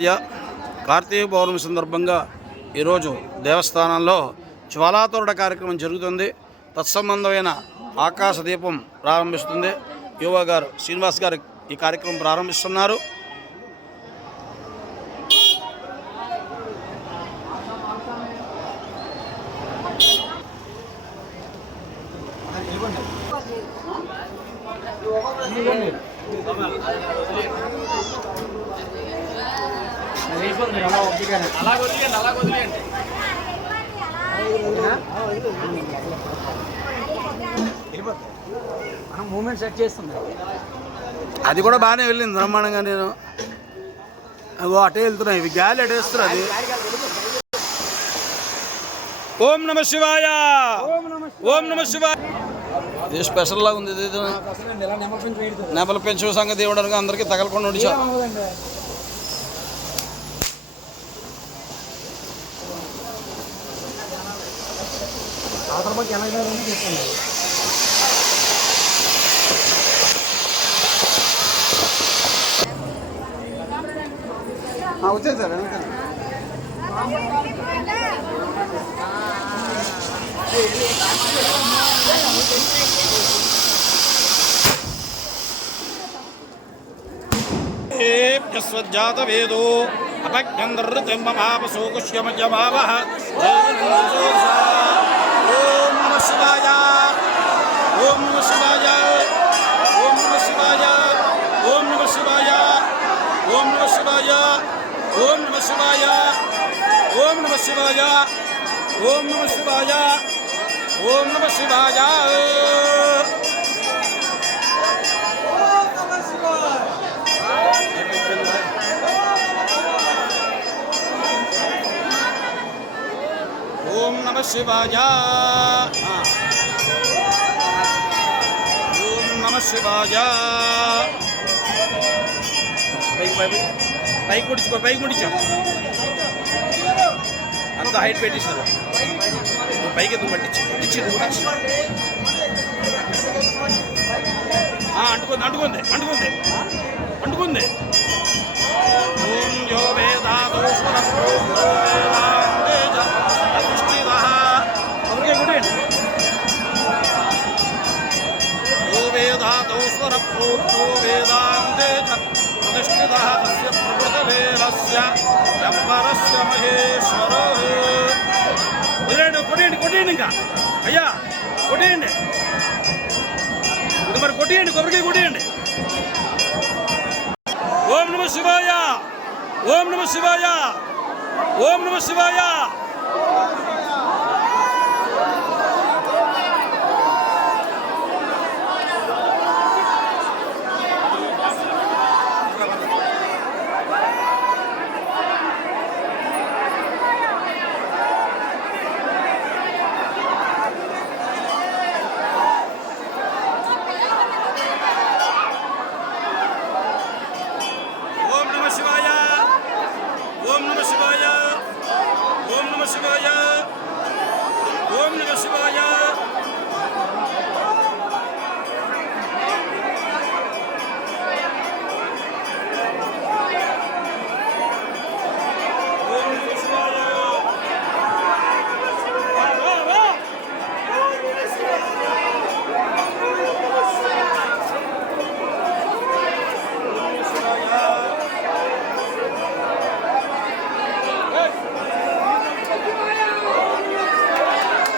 కార్తీక పౌర్ణమి సందర్భంగా ఈరోజు దేవస్థానంలో జ్వాలాతోరణ కార్యక్రమం జరుగుతుంది. తత్సంబంధమైన ఆకాశ దీపం ప్రారంభిస్తుంది. యువ గారు శ్రీనివాస్ గారు ఈ కార్యక్రమం ప్రారంభిస్తున్నారు. మూమెంట్ సెట్ చేస్తుంది. అది కూడా బాగానే వెళ్ళింది బ్రహ్మాండంగా. నేను అగో అటే వెళ్తున్నా, ఇవి గాలి అటే వేస్తున్నా. అది ఓం నమ శివాయ, ఓం నమ శివాయ. ఇది స్పెషల్ లాగా ఉంది. ఇది నెమల పెంచు సంగతి ఇవ్వడానికి అందరికీ తగలకుండా ఉండిచా. వచ్చేది సార్ స్వజాత వేదో అపగంధర్తింబమాపసోకుష్యమజమావ. ఓం నమ శివాయ, ఓం నమ శివాయ, ఓం నమ శివాయ, ఓం నమ శివాయ, ఓం నమ శివాయ, ఓం నమ శివాయ, ఓం నమ శివాయ, ఓం నమ శివాయ, ఓం నమ శివాయ. ఓం నమ శివాయ, ఓం నమ శివాయ. పైకి ముడించుకో, పైకి ముడించా. అంత హైట్ పెట్టిస్తారు. పైకి ఎందుకు పట్టించి ముడించి. అంటుకుంది అంటుకుంది అంటుకుంది అంటుకుంది. ఓం యో వేదాతౌస్వర ప్రోక్తో వేదాంతే ప్రతిష్ఠితః తస్య ప్రకృతవేదస్య యపరస్య మహేశ్వరః. కొట్టేయండి కొట్టేయండి, ఇంకా అయ్యా కొట్టేయండి. ఇది మరి కొట్టేయండి, కొబ్బరికాయ కొట్టేయండి. ఓం నమ శివాయ, ఓం నమ శివాయ, ఓం నమ శివాయ.